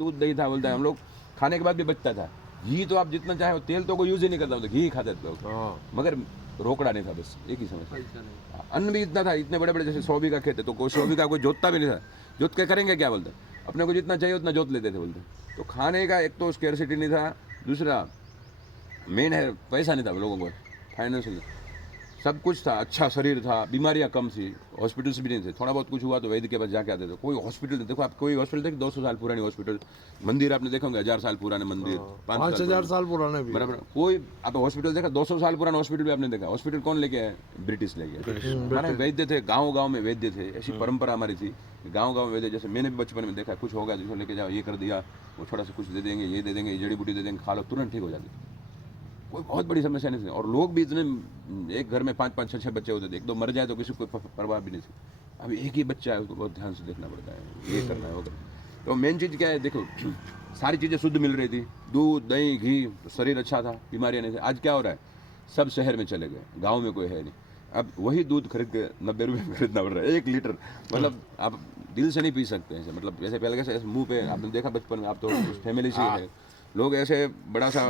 दूध दही था, बोलता है हम लोग खाने के बाद भी बचता था। घी तो आप जितना चाहे, तेल तो कोई यूज ही नहीं करता, घी ही खाते थे लोग, मगर रोकड़ा नहीं था, बस एक ही समस्या। अन्न भी इतना था, इतने बड़े बड़े, जैसे 100 बीघा खेत है तो कोई 100 बीघा कोई जोतता भी नहीं था, जोत के करेंगे क्या, बोलते अपने को जितना चाहिए उतना जोत लेते थे, बोलते। तो खाने का एक तो स्केर्सिटी नहीं था, दूसरा मेन है पैसा नहीं था लोगों को, फाइनेंशियल सब कुछ था, अच्छा शरीर था, बीमारियां कम थी, हॉस्पिटल्स भी नहीं थे, थोड़ा बहुत कुछ हुआ तो वैद्य के पास जाके आते थे, कोई हॉस्पिटल नहीं। देखो आप कोई हॉस्पिटल देखे 200 साल पुरानी हॉस्पिटल, मंदिर आपने देखा होंगे 1000 साल पुराने मंदिर, 5000 साल पुराने भी, बराबर। कोई आप हॉस्पिटल देखा 200 साल पुराना हॉस्पिटल भी आपने देखा? हॉस्पिटल कौन लेके आए? ब्रिटिश लेके आए। हमारे वैद्य थे, गाँव में वैद्य थे, ऐसी परंपरा हमारी थी, गाँव में वैद्य। जैसे मैंने भी बचपन में देखा, कुछ होगा जिसको लेके जाओ, ये कर दिया, वो थोड़ा सा कुछ दे देंगे, ये दे देंगे, जड़ी बूटी दे देंगे, खा लो, तुरंत ठीक हो जाती, कोई बहुत बड़ी समस्या नहीं थी। और लोग भी इतने, एक घर में 5-5, 6-6 बच्चे होते थे, एक दो मर जाए तो किसी को परवाह भी नहीं थी। अभी एक ही बच्चा है, उसको बहुत ध्यान से देखना पड़ता है, ये करना है, वो करना। तो मेन चीज़ क्या है, देखो सारी चीज़ें शुद्ध मिल रही थी, दूध दही घी, तो शरीर अच्छा था, बीमारियाँ नहीं थी। आज क्या हो रहा है, सब शहर में चले गए, गाँव में कोई है नहीं। अब वही दूध खरीद के 90 रुपये में खरीदना पड़ रहा है 1 लीटर, मतलब आप दिल से नहीं पी सकते हैं, मतलब जैसे पहले कैसे मुँह पे आपने देखा बचपन में, आप तो फैमिली से है, लोग ऐसे बड़ा सा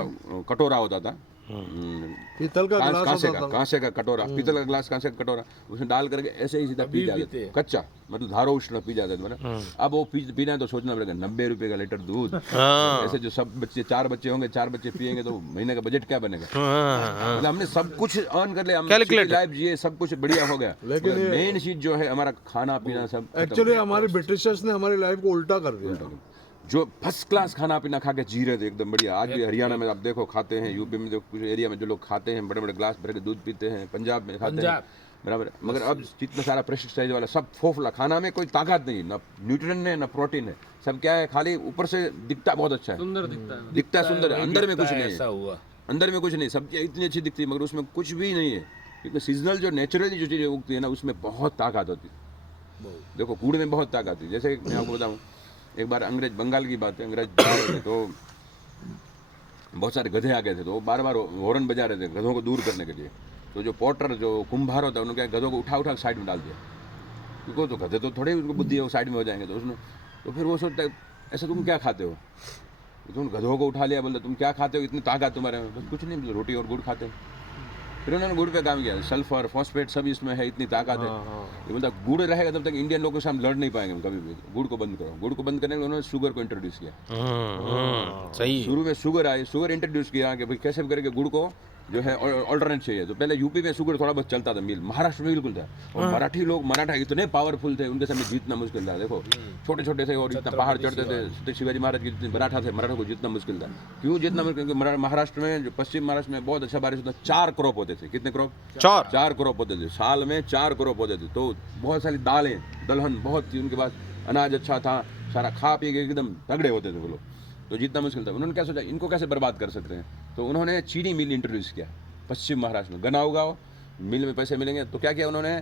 कटोरा होता था, पीतल का गिलास, कांसे का कटोरा, पीतल का गिलास, कांसे का कटोरा, उसमें डाल करके ऐसे ही सीधा पी जाते थे, कच्चा, मतलब धारो उष्ण पी जाते थे, मतलब। अब वो पीना है तो सोचना पड़ेगा 90 रुपए का लीटर दूध, ऐसे जो सब बच्चे 4 बच्चे होंगे, 4 बच्चे पियेंगे तो महीने का बजट क्या बनेगा? मतलब हमने सब कुछ अर्न कर लिया, हम लाइफ जिए, सब कुछ बढ़िया हो गया, लेकिन मेन चीज जो है हमारा खाना पीना सब एक्चुअली हमारे ब्रिटिशर्स ने हमारी लाइफ को उल्टा कर दिया। जो फर्स्ट क्लास खाना पीना खा के जी रहे थे एकदम बढ़िया, आज भी हरियाणा में आप देखो खाते हैं, यूपी में जो कुछ एरिया में जो लोग खाते हैं, बड़े बड़े ग्लास भर के दूध पीते हैं, पंजाब में खाते हैं, बराबर। मगर अब जितना सारा प्रेस्टीज वाला सब फोफला, खाना में कोई ताकत नहीं, ना न्यूट्रिएंट है ना प्रोटीन है, सब क्या है, खाली ऊपर से दिखता बहुत अच्छा है, सुंदर दिखता है सुंदर है, अंदर में कुछ नहीं है, अंदर में कुछ नहीं। सब्जियाँ इतनी अच्छी दिखती है मगर उसमें कुछ भी नहीं है, क्योंकि सीजनल जो नेचुरली जो चीज़ें उगती है ना, उसमें बहुत ताकत होती है। देखो गुड़ में बहुत ताकत है, जैसे मैं आपको बताऊँ, एक बार अंग्रेज, बंगाल की बात है, अंग्रेज जा रहे थे तो बहुत सारे गधे आ गए थे, तो वो बार बार हॉर्न बजा रहे थे गधों को दूर करने के लिए। तो जो पोर्टर, जो कुंभार होता है, उन्होंने क्या गधों को उठा साइड में डाल दिया, क्योंकि तो गधे तो थोड़े उनको बुद्धि है, वो साइड में हो जाएंगे। तो उसने, तो फिर वो सोचता है ऐसा तुम क्या खाते हो, तो उन गधों को उठा लिया, बोलते तुम क्या खाते हो, इतनी ताकत तुम्हारे में? बस कुछ नहीं, रोटी और गुड़ खाते हैं। फिर उन्होंने गुड़ पे काम किया, सल्फर फॉस्फेट सब इसमें है, इतनी ताकत है। ये मतलब गुड़ रहेगा तब तक इंडियन लोगों से हम लड़ नहीं पाएंगे कभी भी। गुड़ को बंद करो, गुड़ को बंद करने में उन्होंने शुगर को इंट्रोड्यूस किया। सही, शुरू में शुगर आई, शुगर इंट्रोड्यूस किया कि भाई कैसे करके गुड़ को जो है ऑल्टरनेट चाहिए। तो पहले यूपी में शुगर थोड़ा बहुत चलता था, मिल, महाराष्ट्र में बिल्कुल था। और मराठी लोग, मराठा इतने पावरफुल थे, उनके सामने जीतना मुश्किल था। देखो छोटे छोटे थे और इतना पहाड़ चढ़ते थे, तो शिवाजी महाराज के जितने मराठा थे, मराठा को जितना मुश्किल था। क्यों जितना मुश्किल? क्योंकि महाराष्ट्र में, जो पश्चिम महाराष्ट्र में बहुत अच्छा बारिश होता, 4 क्रॉप होते थे। कितने क्रॉप? 4 क्रॉप होते थे, साल में 4 क्रॉप होते थे। तो बहुत सारी दालें, दलहन बहुत थी उनके पास, अनाज अच्छा था, सारा खा पी के एकदम तगड़े होते थे वो लोग। तो जितना मुश्किल था, उन्होंने क्या सोचा, इनको कैसे बर्बाद कर सकते हैं। तो उन्होंने चीनी मिल इंट्रोड्यूस किया पश्चिम महाराष्ट्र में, गन्ना उगाओ, मिल में पैसे मिलेंगे। तो क्या किया उन्होंने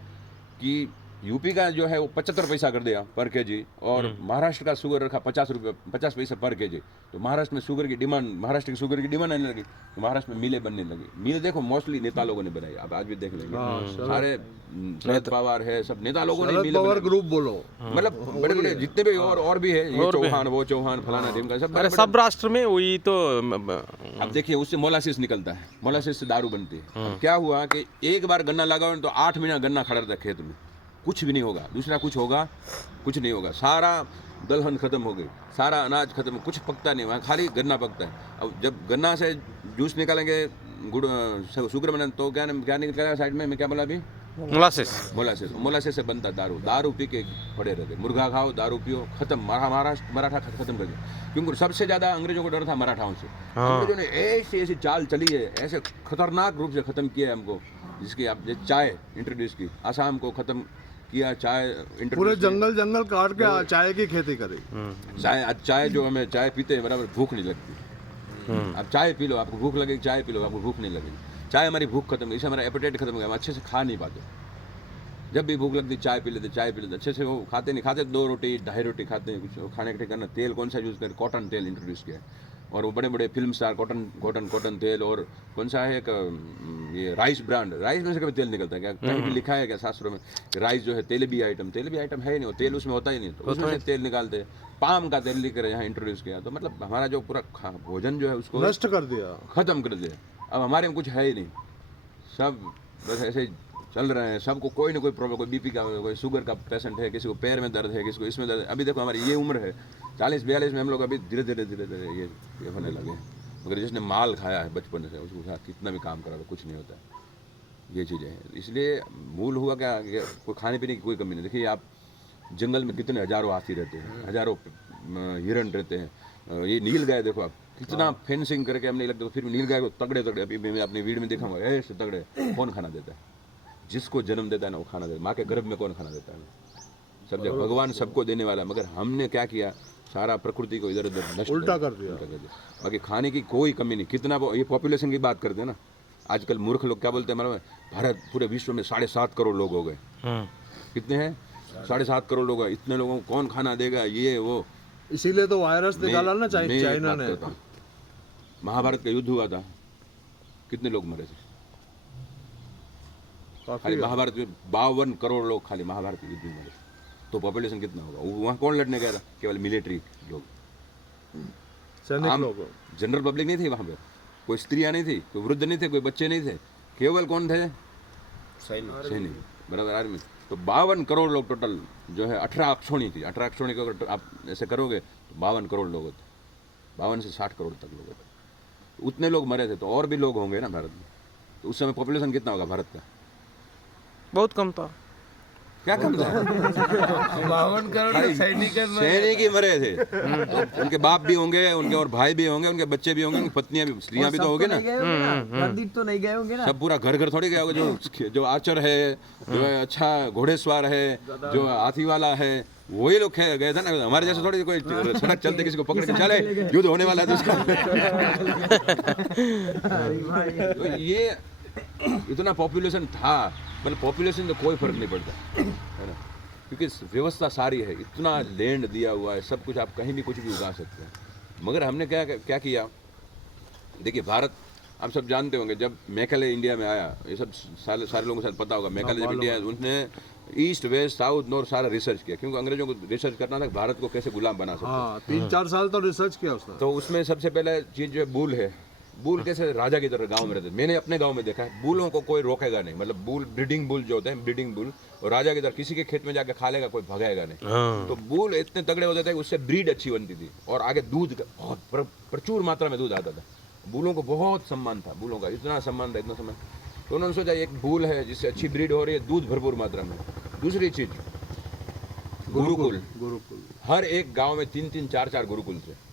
कि यूपी का जो है वो 75 पैसा कर दिया पर केजी, और महाराष्ट्र का शुगर रखा 50 पैसे पर केजी। तो महाराष्ट्र में शुगर की डिमांड, महाराष्ट्र की शुगर की डिमांड आने लगी, तो महाराष्ट्र में मिलें बनने लगी। मिल देखो मोस्टली नेता लोगों ने बनाई, आप आज भी देख लेंगे, सारे शरद पवार है, सब नेता लोगों ने मिल पवार ग्रुप बोलो, मतलब बड़े बड़े जितने भी और भी है, ये चौहान वो चौहान फलाना ढिमका, सब राष्ट्र में वही। तो अब देखिए उससे मोलासिस निकलता है, मोलासिस से दारू बनती है। क्या हुआ कि एक बार गन्ना लगाओ तो 8 महीना गन्ना खड़ा रहता है खेत में, कुछ भी नहीं होगा, दूसरा कुछ होगा, कुछ नहीं होगा। सारा दलहन खत्म हो गई, सारा अनाज खत्म, कुछ पकता नहीं, वहाँ खाली गन्ना पकता है। अब जब गन्ना से जूस निकालेंगे, गुड़ शुगर बना, तो क्या निकलेगा साइड में, मैं क्या बोला अभी, मोलासिस से बनता दारू। दारू पी के पड़े रहते, मुर्गा खाओ, दारू पियो, खत्म। मराठा खत्म कर दिया, क्योंकि सबसे ज्यादा अंग्रेजों को डर था मराठाओं से। अंग्रेजों ने ऐसी चाल चली है, ऐसे खतरनाक रूप से खत्म किया है हमको, जिसकी आप चाय इंट्रोड्यूस की, आसाम को खत्म किया, चाय पूरे जंगल काट के चाय की खेती करी। चाय जो हमें चाय पीते हैं बराबर भूख नहीं लगती। अब चाय पी लो, आपको भूख लगेगी, चाय पी लो, आपको भूख नहीं लगेगी। चाय हमारी भूख खत्म, इससे हमारा एपेटाइट खत्म हो गया, हम अच्छे से खा नहीं पाते। जब भी भूख लगती चाय पी लेते, अच्छे से। वो खाते नहीं, खाते 2 रोटी 2.5 रोटी खाते हैं। कुछ खाने के ठिकाना तेल कौन सा यूज़ करें, कॉटन तेल इंट्रोड्यूस किया, और वो बड़े बड़े फिल्म स्टार कॉटन तेल, और कौन सा है एक ये राइस ब्रांड, राइस में से कभी तेल निकलता है क्या? कहीं भी लिखा है क्या शास्त्रों में कि राइस जो है तेलबी आइटम है ही नहीं, वो तेल उसमें होता ही नहीं, तो उसमें से तेल निकालते हैं। पाम का तेल लेकर यहाँ इंट्रोड्यूस किया, तो मतलब हमारा जो पूरा भोजन जो है उसको नष्ट कर दिया। खत्म कर दिया। अब हमारे में कुछ है ही नहीं, सब बस ऐसे ही चल रहे हैं। सबको कोई ना कोई प्रॉब्लम, कोई बीपी का, कोई शुगर का पेशेंट है, किसी को पैर में दर्द है, किसी को इसमें दर्द है। अभी देखो हमारी ये उम्र है 40-42 में, हम लोग अभी धीरे धीरे ये होने लगे हैं। मगर जिसने माल खाया है बचपन से, उसको साथ कितना भी काम करा तो कुछ नहीं होता है। ये चीज़ें हैं, इसलिए मूल हुआ क्या कि कोई खाने पीने की कोई कमी नहीं। देखिए आप जंगल में कितने हजारों हाथी रहते हैं, हजारों हिरण रहते हैं। ये नील गाय देखो आप, कितना फेंसिंग करके हमने लगता तो फिर भी नील गाय को तगड़े अभी मैं अपनी वीडियो में दिखाऊंगा, ऐसे तगड़े कौन खाना देता है? जिसको जन्म देता है ना वो खाना देता है। माँ के गर्भ में कौन खाना देता है? सब जगह भगवान सबको देने वाला है, मगर हमने क्या किया, सारा प्रकृति को इधर उधर नष्ट उल्टा कर दिया। बाकी खाने की कोई कमी नहीं। कितना ये पॉपुलेशन की बात करते हैं ना, आजकल मूर्ख लोग क्या बोलते हैं, हमारे भारत पूरे विश्व में 7.5 करोड़ लोग हो गए। कितने हैं? 7.5 करोड़ लोग हैं। इतने लोगों को कौन खाना देगा? ये वो, इसीलिए तो वायरस निकाला ना चाइना ने। महाभारत का युद्ध हुआ था, कितने लोग मरे थे? खाली महाभारत में 52 करोड़ लोग खाली महाभारत के युद्ध में मरे। तो पॉपुलेशन कितना होगा? वहाँ कौन लड़ने गया था? केवल मिलिट्री लोग, सैनिक लोग, जनरल पब्लिक नहीं थी वहाँ पे। कोई स्त्रियाँ नहीं थी, कोई वृद्ध नहीं थे, कोई बच्चे नहीं थे, केवल कौन थे? सैनिक, बराबर आर्मी। तो 52 करोड़ लोग टोटल जो है। 18 अक्षोणी थी, 18 अक्षोणी को अगर आप ऐसे करोगे तो 52 करोड़ लोग होते, 52 से 60 करोड़ तक लोग होते। उतने लोग मरे थे, तो और भी लोग होंगे ना भारत में। तो उस समय पॉपुलेशन कितना होगा भारत का? बहुत कम था। क्या कम था? 52 करोड़ सैनिक ही मरे थे। तो उनके बाप भी होंगे, उनके और भाई भी होंगे, उनके बच्चे भी होंगे, उनकी पत्नियां भी, स्त्रियां भी तो होंगे ना। प्रदीप तो नहीं गए होंगे ना। सब पूरा घर घर थोड़ी गया होगा। जो आर्चर है, जो है अच्छा घोड़ेसवार है, जो हाथी वाला है, वही लोग गए थे ना। हमारे जैसे थोड़ी कोई सड़क चलते किसी को पकड़ के चले युद्ध होने वाला है तो ये इतना पॉपुलेशन था। मतलब पॉपुलेशन से कोई फर्क नहीं पड़ता है ना, क्योंकि व्यवस्था सारी है, इतना लैंड दिया हुआ है, सब कुछ आप कहीं भी कुछ भी उगा सकते हैं। मगर हमने क्या किया, देखिए भारत आप सब जानते होंगे, जब मैकेले इंडिया में आया, ये सब सारे लोगों को शायद पता होगा। मैकेले जब इंडिया, उसने ईस्ट वेस्ट साउथ नॉर्थ सारा रिसर्च किया, क्योंकि अंग्रेजों को रिसर्च करना था भारत को कैसे गुलाम बना सकते। 3-4 साल तो रिसर्च किया उसने। तो उसमें सबसे पहले चीज जो है बूल है। बूल कैसे राजा की तरह गांव में रहते। मैंने अपने गांव में देखा है, बूलों को कोई रोकेगा नहीं। मतलब बूल, ब्रीडिंग बूल जो होते हैं, ब्रीडिंग बूल, और राजा की तरह किसी के खेत में जाके खा लेगा, कोई भगाएगा नहीं। तो बूल इतने तगड़े होते थे कि उससे ब्रीड अच्छी बनती थी, और आगे दूध बहुत प्रचुर मात्रा में दूध आता था। बूलों को बहुत सम्मान था, बूलों का इतना सम्मान था, इतना सम्मान। तो उन्होंने सोचा एक बूल है जिससे अच्छी ब्रीड हो रही है, दूध भरपूर मात्रा में। दूसरी चीज गुरुकुल। हर एक गाँव में 3-3, 4-4 गुरुकुल थे।